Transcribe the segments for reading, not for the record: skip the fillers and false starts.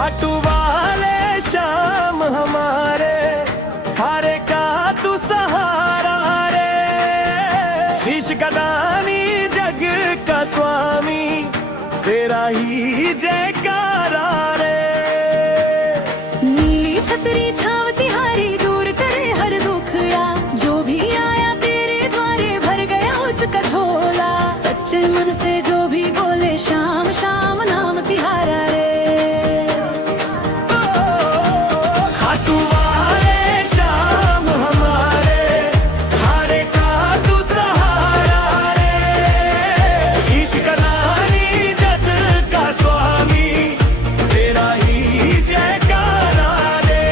खाटू वाले श्याम हमारे, हारे का तू सहारा रे। शीश का दानी जग का स्वामी, तेरा ही जयकारा रे। नीली छतरी छाव तिहारी दूर करे हर दुखड़ा, जो भी आया तेरे द्वारे भर गया उसका झोला। सच्चे मन से जो भी बोले श्याम श्याम नाम तिहारा रे। खाटू वाले श्याम हमारे, हारे का तू सहारा रे। शीश का दानी जग का स्वामी, तेरा ही जयकारा रे।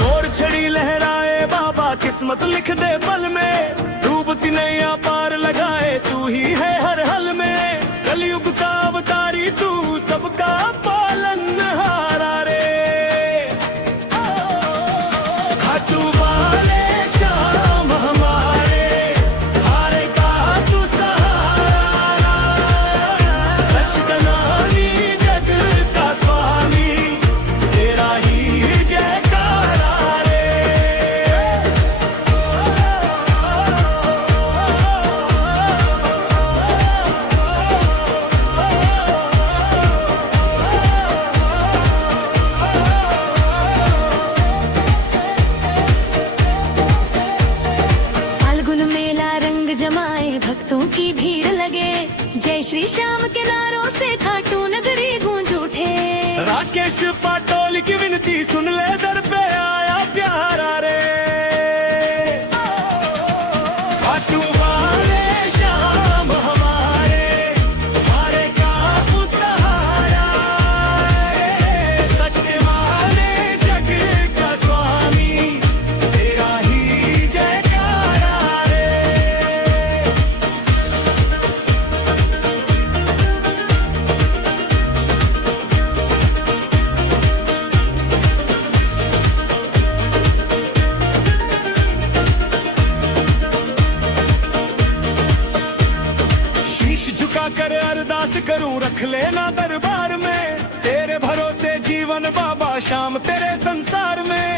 मोर छड़ी लहराए बाबा किस्मत लिख दे पल में, डूबती नैया पार लगाए तू ही है हर हल में। कलयुग का अवतारी तू सबका पालनहारा रे। खाटू वाले श्याम हमारे, हारे का तू सहारा। सच का नामी जग का स्वामी, तेरा ही जयकारा रे। फाल्गुन मेला रंग जमाए भक्तों की भीड़ लगे, जय श्री श्याम के नारों से खाटू नगरी गूंज उठे। राकेश पाटोल की विनती सुन ले, दर पे आया प्यारा रे। खाटू वाले श्याम हमारे, हारे का तू सहारा रे। सच के माने जग का स्वामी, तेरा ही जयकारा रे। शीश झुका कर अरदास करूं, रख लेना दरबार में। तेरे भरोसे जीवन बाबा श्याम, तेरे संसार में।